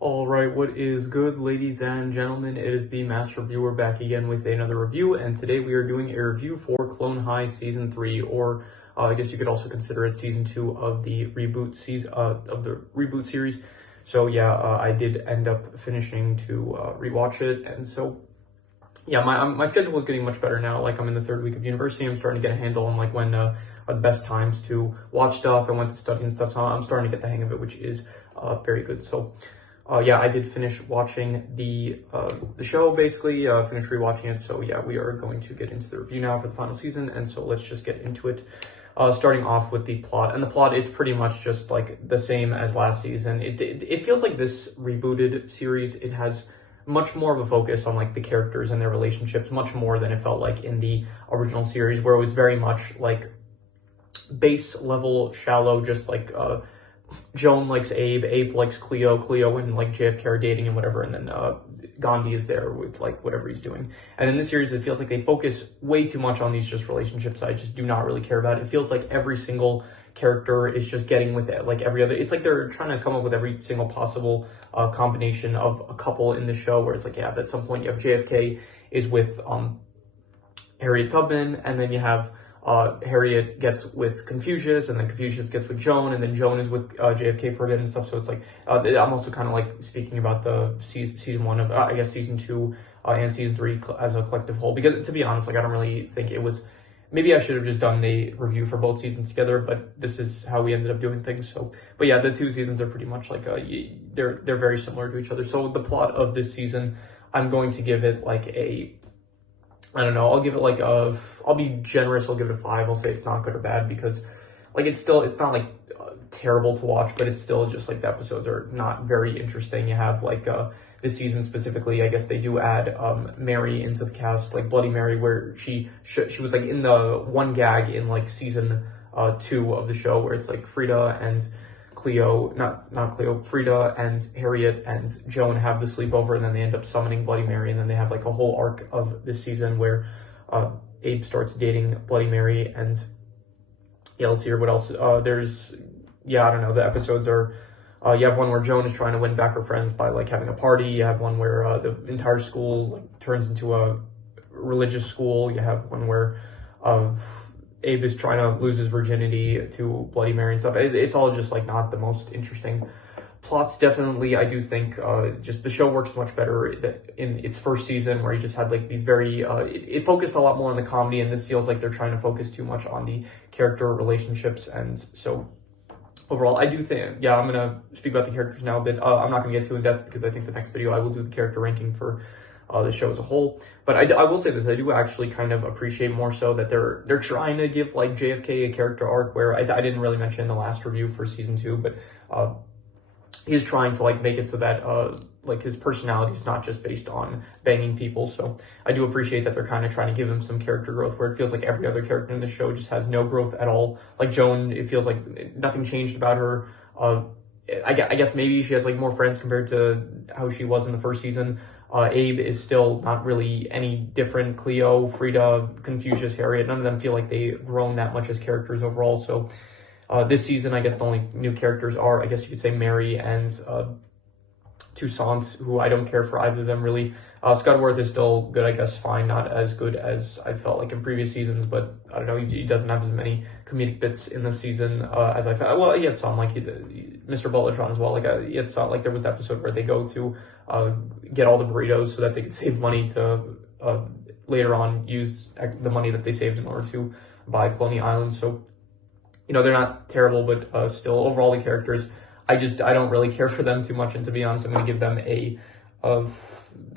All right, what is good, ladies and gentlemen? It is the Master Reviewer back again with another review, and today we are doing a review for Clone High Season 3, or I guess you could also consider it Season 2 of the reboot series. So yeah, I did end up finishing to rewatch it, and so yeah, my schedule is getting much better now. Like, I'm in the third week of university. I'm starting to get a handle on like when are the best times to watch stuff and when to study and stuff. So I'm starting to get the hang of it, which is very good. So yeah, I did finish watching the show, basically, finished rewatching it. So yeah, we are going to get into the review now for the final season, and so let's just get into it. Starting off with the plot, and the plot is pretty much just like the same as last season. It feels like this rebooted series, it has much more of a focus on like the characters and their relationships, much more than it felt like in the original series, where it was very much like base level, shallow, just like Joan likes Abe, Abe likes Cleo and like JFK are dating and whatever, and then Gandhi is there with like whatever he's doing. And in this series, it feels like they focus way too much on these just relationships I just do not really care about. It feels like every single character is just getting with it, like every other. It's like they're trying to come up with every single possible combination of a couple in the show, where it's like, yeah, at some point you have JFK is with Harriet Tubman, and then you have Harriet gets with Confucius, and then Confucius gets with Joan, and then Joan is with JFK for a bit and stuff. So it's like, I'm also kind of like speaking about the season one of, I guess season two and season three as a collective whole, because to be honest, like I don't really think it was, maybe I should have just done the review for both seasons together, but this is how we ended up doing things. So, but yeah, the two seasons are pretty much like, they're very similar to each other. So the plot of this season, I'm going to give it like I don't know, I'll give it like I'll be generous, I'll give it a 5. I'll say it's not good or bad, because like it's not like terrible to watch, but it's still just like the episodes are not very interesting. You have like this season specifically, I guess they do add Mary into the cast, like Bloody Mary, where she was like in the one gag in like season 2 of the show, where it's like Frida and Cleo, not Cleo, Frida and Harriet and Joan have the sleepover, and then they end up summoning Bloody Mary, and then they have like a whole arc of this season where Abe starts dating Bloody Mary, and yeah, let's hear what else. There's, yeah, I don't know, the episodes are, you have one where Joan is trying to win back her friends by like having a party. You have one where the entire school like turns into a religious school. You have one where Abe is trying to lose his virginity to Bloody Mary and stuff. It's all just like not the most interesting plots. Definitely, I do think just the show works much better in its first season, where you just had like these very, it focused a lot more on the comedy, and this feels like they're trying to focus too much on the character relationships. And so overall, I do think, yeah, I'm going to speak about the characters now a bit. I'm not going to get too in depth, because I think the next video I will do the character ranking for the show as a whole. But I will say this, I do actually kind of appreciate more so that they're trying to give like JFK a character arc, where I didn't really mention in the last review for season 2, but he's trying to like make it so that like his personality is not just based on banging people. So I do appreciate that they're kind of trying to give him some character growth, where it feels like every other character in the show just has no growth at all. Like Joan, it feels like nothing changed about her. I guess maybe she has like more friends compared to how she was in the first season. Abe is still not really any different. Cleo, Frida, Confucius, Harriet, none of them feel like they've grown that much as characters overall. So this season, I guess the only new characters are, I guess you could say, Mary and Toussaint, who I don't care for either of them really. Scudworth is still good, I guess, fine, not as good as I felt like in previous seasons, but I don't know, he doesn't have as many comedic bits in this season as I felt. Well, he had some, like Mr. Bulletron as well. Like he had some, like there was the episode where they go to get all the burritos so that they could save money to later on use the money that they saved in order to buy Colonial Island. So, you know, they're not terrible, but still, overall the characters, I don't really care for them too much, and to be honest, I'm going to give them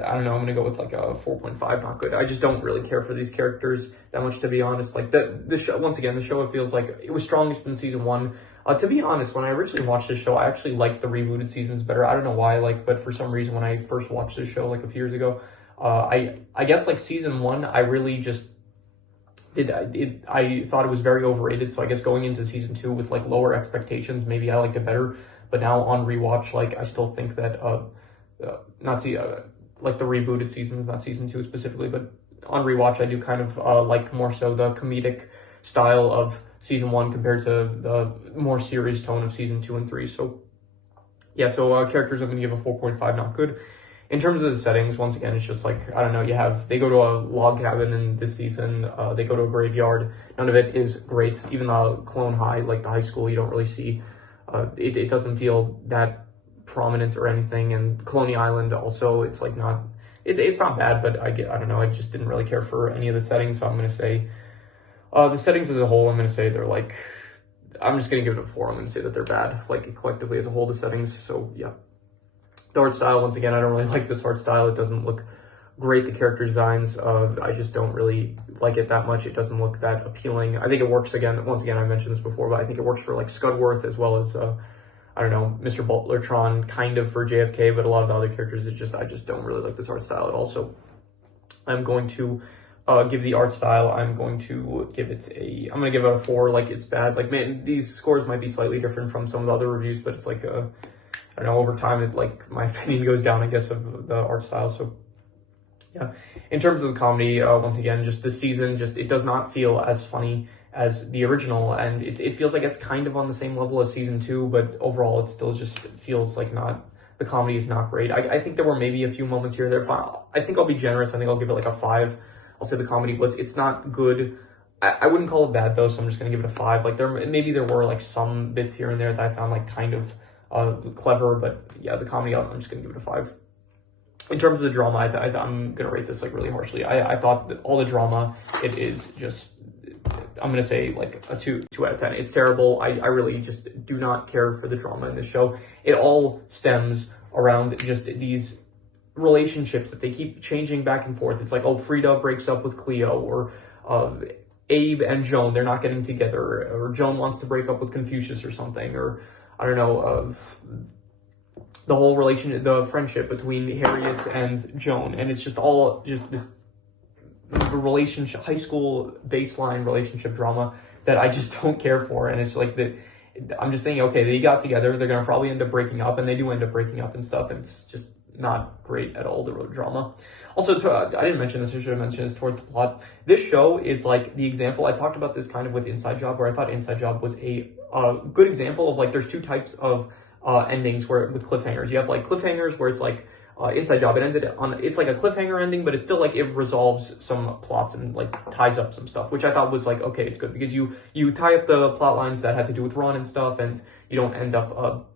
I don't know, I'm going to go with like a 4.5, not good. I just don't really care for these characters that much, to be honest. Like the show, once again, the show, it feels like it was strongest in season 1. To be honest, when I originally watched this show, I actually liked the rebooted seasons better. I don't know why, like, but for some reason when I first watched this show like a few years ago, I guess like season 1, I really just I thought it was very overrated. So I guess going into season 2 with like lower expectations, maybe I liked it better. But now on rewatch, like I still think that like the rebooted seasons, not season 2 specifically, but on rewatch, I do kind of like more so the comedic style of season 1 compared to the more serious tone of season 2 and 3. So yeah, so characters I'm going to give a 4.5, not good. In terms of the settings, once again, it's just like, I don't know, they go to a log cabin in this season, they go to a graveyard. None of it is great. Even the Clone High, like the high school, you don't really see, it doesn't feel that prominent or anything. And Colony Island also, it's like not, it's not bad, but I don't know, I just didn't really care for any of the settings. So I'm going to say, the settings as a whole, I'm going to say they're like, I'm just going to give it a 4. I'm going to say that they're bad, like collectively as a whole, the settings. So yeah. The art style, once again, I don't really like this art style. It doesn't look great. The character designs, I just don't really like it that much. It doesn't look that appealing. I think it works, once again, I mentioned this before, but I think it works for like Scudworth as well as, I don't know, Mr. Butlertron, kind of for JFK, but a lot of the other characters, I just don't really like this art style at all. So I'm going to give the art style, I'm going to give it a 4, like it's bad. Like, man, these scores might be slightly different from some of the other reviews, but it's like, I don't know, over time, my opinion goes down, I guess, of the art style. So, yeah. In terms of the comedy, once again, just this season, it does not feel as funny as the original, and it feels like it's kind of on the same level as season 2, but overall, it still just feels like the comedy is not great. I think there were maybe a few moments here that are fine. I think I'll be generous. I think I'll give it like a 5. I'll say the comedy it's not good. I wouldn't call it bad though, so I'm just gonna give it a 5. Like there were like some bits here and there that I found like kind of clever, but yeah, the comedy, I'm just gonna give it a 5. In terms of the drama, I'm gonna rate this like really harshly. I thought that all the drama, it is just, I'm gonna say like a 2 out of 10. It's terrible. I really just do not care for the drama in this show. It all stems around just these relationships that they keep changing back and forth. It's like, oh, Frida breaks up with Cleo, or Abe and Joan, they're not getting together, or Joan wants to break up with Confucius or something, or I don't know, of the whole the friendship between Harriet and Joan, and it's just all just this relationship, high school baseline relationship drama that I just don't care for, and it's like I'm just saying, okay, they got together, they're gonna probably end up breaking up, and they do end up breaking up and stuff, and it's just not great at all, the drama. Also, I didn't mention this, I should have mentioned this towards the plot. This show is like the example, I talked about this kind of with Inside Job, where I thought Inside Job was a good example of like, there's 2 types of endings with cliffhangers. You have like cliffhangers where it's like Inside Job, it's like a cliffhanger ending, but it's still like it resolves some plots and like ties up some stuff, which I thought was like, okay, it's good because you tie up the plot lines that had to do with Ron and stuff, and you don't end up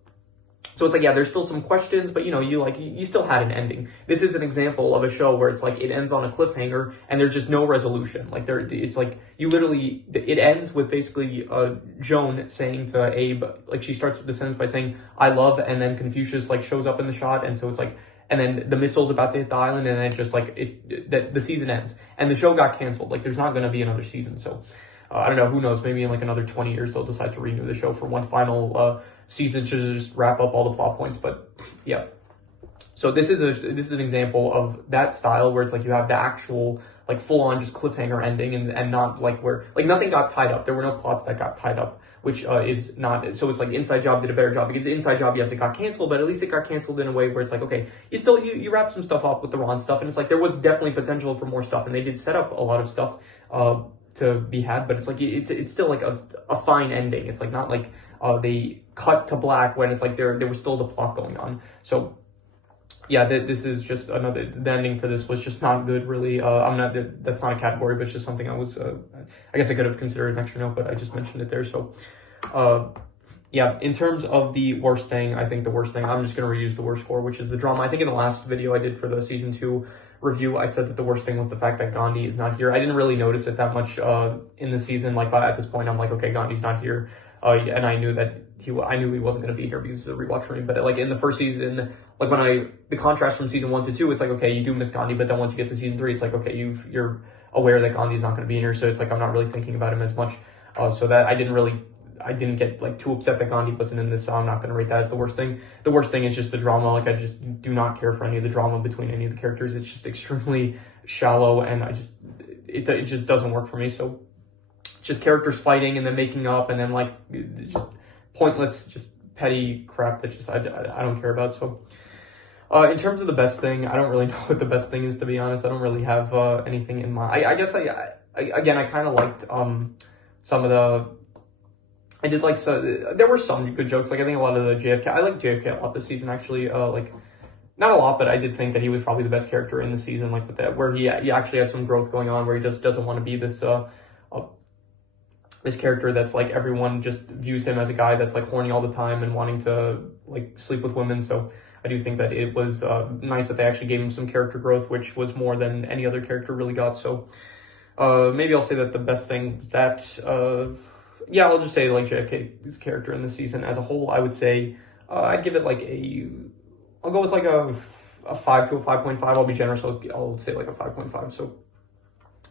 so it's like, yeah, there's still some questions, but you still had an ending. This is an example of a show where it's like it ends on a cliffhanger and there's just no resolution. Like it's like it ends with basically Joan saying to Abe, like she starts the sentence by saying "I love," and then Confucius like shows up in the shot, and so it's like, and then the missile's about to hit the island, and then it's just like the season ends and the show got canceled. Like there's not going to be another season, so. I don't know, who knows, maybe in like another 20 years they'll decide to renew the show for one final season to just wrap up all the plot points, but yeah. So this is an example of that style where it's like you have the actual like full-on just cliffhanger ending and not like where like nothing got tied up. There were no plots that got tied up, which is not, so it's like Inside Job did a better job because the Inside Job, yes, it got canceled, but at least it got canceled in a way where it's like, okay, you wrap some stuff up with the Ron stuff, and it's like there was definitely potential for more stuff, and they did set up a lot of stuff to be had, but it's like it's still like a fine ending. It's like not like they cut to black when it's like there was still the plot going on. So yeah, this is just the ending for this was just not good, really. That's not a category, but it's just something I guess I could have considered an extra note, but I just mentioned it there. So yeah, in terms of the worst thing, I think the worst thing, I'm just going to reuse the worst score, which is the drama. I think in the last video I did for the season 2 review, I said that the worst thing was the fact that Gandhi is not here. I didn't really notice it that much in the season. Like at this point, I'm like, okay, Gandhi's not here, and I knew that he wasn't going to be here because it's a rewatch for me. But like in the first season, like the contrast from season 1 to 2, it's like, okay, you do miss Gandhi, but then once you get to season 3, it's like, okay, you're aware that Gandhi's not going to be in here, so it's like I'm not really thinking about him as much. So that I didn't get like too upset that Gandhi wasn't in this, so I'm not going to rate that as the worst thing. The worst thing is just the drama. Like I just do not care for any of the drama between any of the characters. It's just extremely shallow, and it just doesn't work for me. So just characters fighting and then making up, and then like just pointless, just petty crap that just I don't care about. So in terms of the best thing, I don't really know what the best thing is, to be honest. I don't really have anything in mind. I guess I kind of liked some of the I did like, so there were some good jokes. Like, I think a lot of the JFK, I like JFK a lot this season, actually. Like, not a lot, but I did think that he was probably the best character in the season, like with that, where he actually has some growth going on, where he just doesn't want to be this this character that's like everyone just views him as a guy that's like horny all the time and wanting to like sleep with women. So I do think that it was nice that they actually gave him some character growth, which was more than any other character really got. So maybe I'll say that the best thing is that yeah, I'll just say like JFK's character in the season as a whole. I would say I'd give it like I'll go with like a 5 to a 5.5. I'll be generous. I'll say like a 5.5. So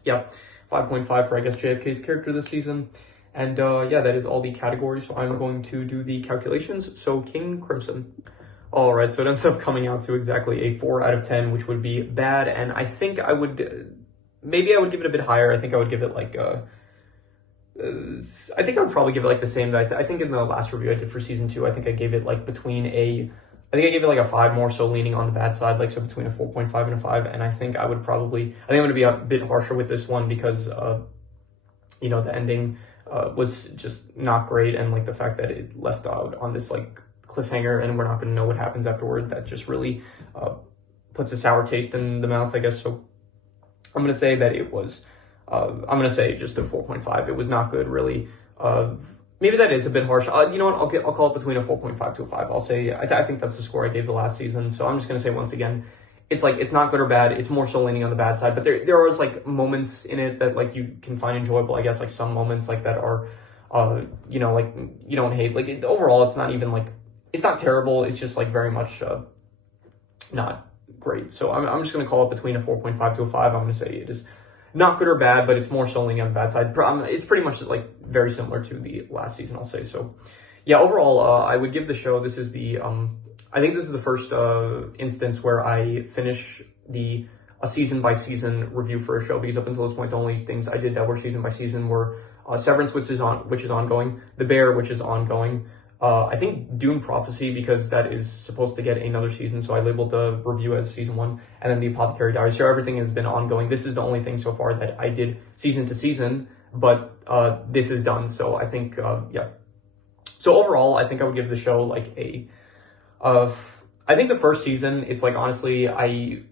yeah, 5.5 for, I guess, JFK's character this season. And yeah, that is all the categories. So I'm going to do the calculations. So King Crimson. All right, so it ends up coming out to exactly a 4 out of 10, which would be bad. And I think I would, maybe I would give it a bit higher. I think I would give it like, I think I would probably give it like the same. I think in the last review I did for season 2, I think I gave it like I think I gave it like a 5, more so leaning on the bad side, like so between a 4.5 and a 5. And I think I would probably, I think I'm going to be a bit harsher with this one because, you know, the ending was just not great. And like the fact that it left out on this like cliffhanger and we're not going to know what happens afterward, that just really puts a sour taste in the mouth, I guess. So I'm going to say that it was, I'm going to say just a 4.5. It was not good, really. Maybe that is a bit harsh. You know what? I'll call it between a 4.5 to a 5. I'll say, I think that's the score I gave the last season. So I'm just going to say once again, it's like, it's not good or bad. It's more so leaning on the bad side, but there are like moments in it that like you can find enjoyable. I guess like some moments like that are, you know, like you don't hate, like overall, it's not even like, it's not terrible. It's just like very much, not great. So I'm just going to call it between a 4.5 to a 5. I'm going to say it is not good or bad, but it's more so leaning on the bad side. It's pretty much like very similar to the last season, I'll say. So yeah, overall, I would give the show, this is the, I think this is the first instance where I finish a season by season review for a show, because up until this point, the only things I did that were season by season were Severance, which is ongoing, The Bear, which is ongoing, I think Dune Prophecy, because that is supposed to get another season, so I labeled the review as season 1, and then The Apothecary Diaries. So everything has been ongoing. This is the only thing so far that I did season to season, but this is done. So I think, yeah. So overall, I think I would give the show like I think the first season, it's like, honestly, I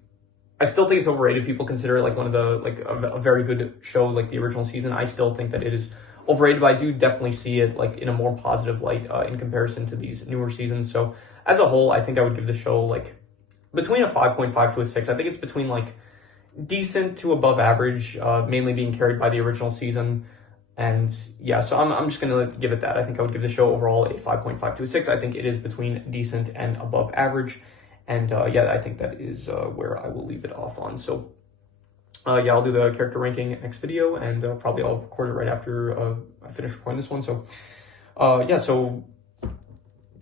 still think it's overrated. People consider it like one of the, like a very good show, like the original season. I still think that it is overrated, but I do definitely see it like in a more positive light in comparison to these newer seasons. So as a whole, I think I would give the show like between a 5.5 to a 6. I think it's between like decent to above average, mainly being carried by the original season. And yeah, so I'm just going to give it that. I think I would give the show overall a 5.5 to a 6. I think it is between decent and above average. And yeah, I think that is where I will leave it off on. So yeah, I'll do the character ranking next video, and probably I'll record it right after I finish recording this one. So yeah, so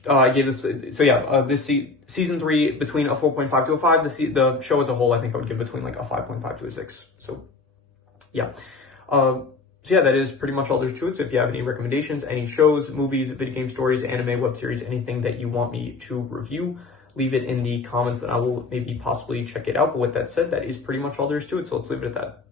I gave this, so yeah, this season 3 between a 4.5 to a 5. The show as a whole, I think I would give between like a 5.5 to a 6. So yeah. So yeah, that is pretty much all there's to it. So if you have any recommendations, any shows, movies, video game stories, anime, web series, anything that you want me to review, leave it in the comments and I will maybe possibly check it out. But with that said, that is pretty much all there is to it. So let's leave it at that.